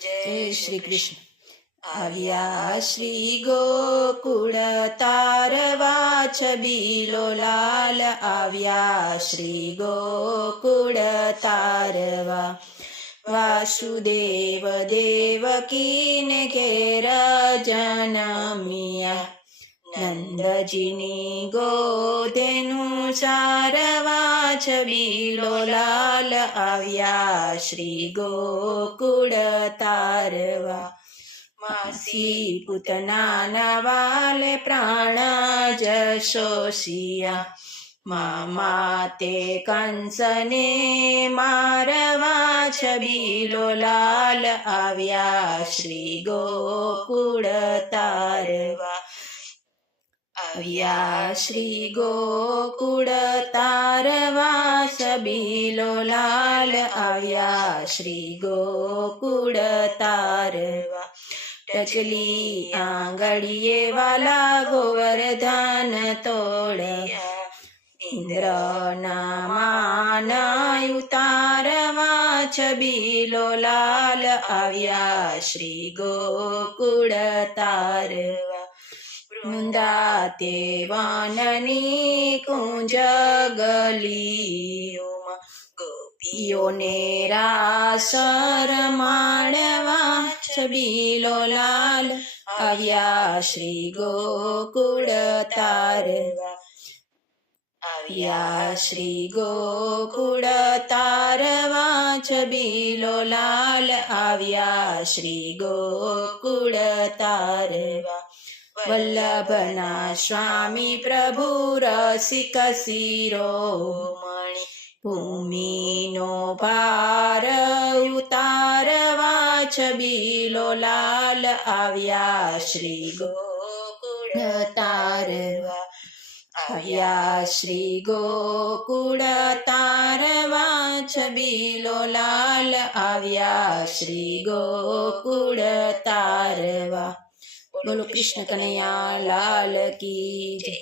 જય શ્રી કૃષ્ણ. આવ્યા શ્રી ગોકુળ તારવા છબીલો લાલ, આવ્યા શ્રી ગોકુળ તારવા. વાસુદેવ દેવકીને ઘેર જનમિયા, નંદજીની ગોધેનું સારવા છબીલો લાલ, આવ્યા શ્રી ગોકુળ તારવા. માસી પૂતનાના વાલે પ્રાણ જશોશિયા, મામા તે કંસને મારવા છબીલો લાલ, આવ્યા શ્રી ગોકુળ તારવા. આવ્યા શ્રી ગોકુળ તારવા છબીલો લાલ, આવ્યા શ્રી ગોકુળ તારવા. ટચલી આંગળીએ વાલા ગોવર્ધન તોડ્યા, ઇન્દ્રના માન ઉતારવા છબીલો લાલ, આવ્યા શ્રી ગોકુળ તારવા. વૃંદા તે વનની કુંજ ગલીઓમાં, ગોપીઓને રાસ રમાડવા છબીલો લાલ, આવ્યા શ્રી ગોકુળ તારવા. આવ્યા શ્રી ગોકુળ તારવા છબીલો લાલ, આવ્યા શ્રી ગોકુળ તારવા. વલ્લભના સ્વામી પ્રભુ રસિક શિરોમણી, ભૂમિનો ભાર ઉતારવા છબીલો લાલ, આવ્યા શ્રી ગોકુળ તારવા. આવ્યા શ્રી ગોકુળ તારવા છબીલો લાલ, આવ્યા શ્રી ગોકુળ તારવા. બોલો કૃષ્ણ કનૈયા લાલ કી જય.